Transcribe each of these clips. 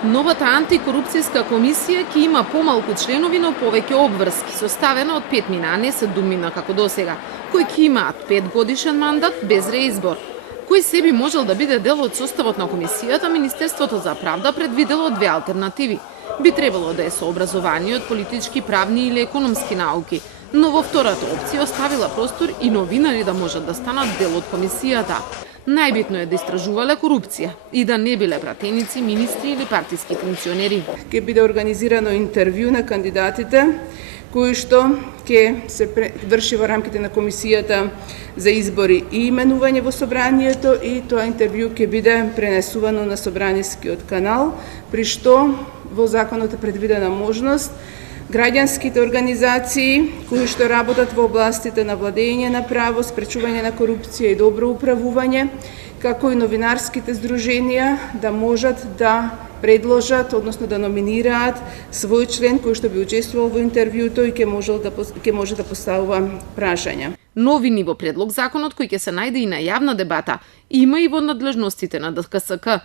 Новата антикорупцијска комисија ќе има помалку членови, но повеќе обврски, составена од 5 мина, не 7 мина како досега, кои ќе имаат 5 годишен мандат без реизбор. Кој се би можел да биде дел од составот на комисијата, Министерството за правда предвидело две алтернативи. Би требало да е со образование од политички, правни или економски науки, но во втората опција оставила простор и новинари да можат да станат дел од комисијата. Најбитно е да истражувале корупција и да не биле пратеници, министри или партиски функционери. Ќе биде организирано интервју на кандидатите кои што ќе се врши во рамките на комисијата за избори и именување во собранието, и тоа интервју ќе биде пренесувано на собранискиот канал, при што во законот е предвидена можност граѓанските организации кои што работат во областите на владење на право, спречување на корупција и добро управување, како и новинарските здруженија да можат да предложат, односно да номинираат свој член кој што би учествувал во интервјуто и ќе може да поставува прашања. Новини во предлог законот кој ќе се најде и на јавна дебата има и во надлежностите на ДКСК.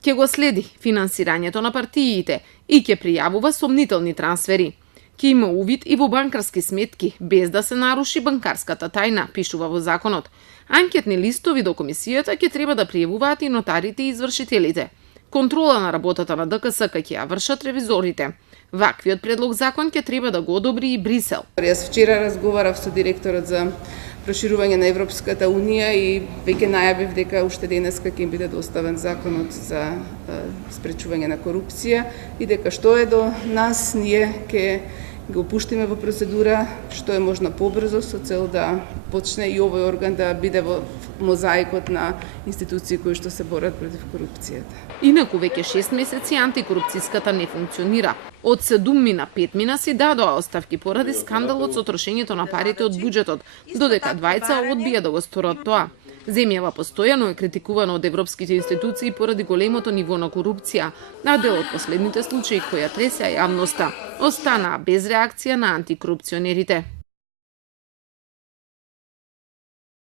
Ќе го следи финансирањето на партиите и ќе пријавува сомнителни трансфери. Ќе има увид и во банкарски сметки, без да се наруши банкарската тајна, пишува во законот. Анкетни листови до комисијата ќе треба да пријавуваат и нотарите и извршителите. Контрола на работата на ДКСК ќе ја вршат ревизорите. Ваквиот предлог закон ќе треба да го одобри и Брисел. Јас вчера разговарав со директорот за проширување на Европската унија и веќе најавив дека уште денеска ќе им биде доставен законот за спречување на корупција и дека што е до нас, ние ќе го пуштиме во процедура што е можно побрзо со цел да почне и овој орган да биде во мозаикот на институции кои што се борат против корупцијата. Инаку веќе 6 месеци антикорупцијската не функционира. Од 7 мина 5 мина си дадоа оставки поради скандалот со трошењето на парите од буџетот, додека двајца одбија да го сторат тоа. Земјава постојано е критикувана од европските институции поради големото ниво на корупција, а дел од последните случаи која тресеа јавноста останаа без реакција на антикорупционерите.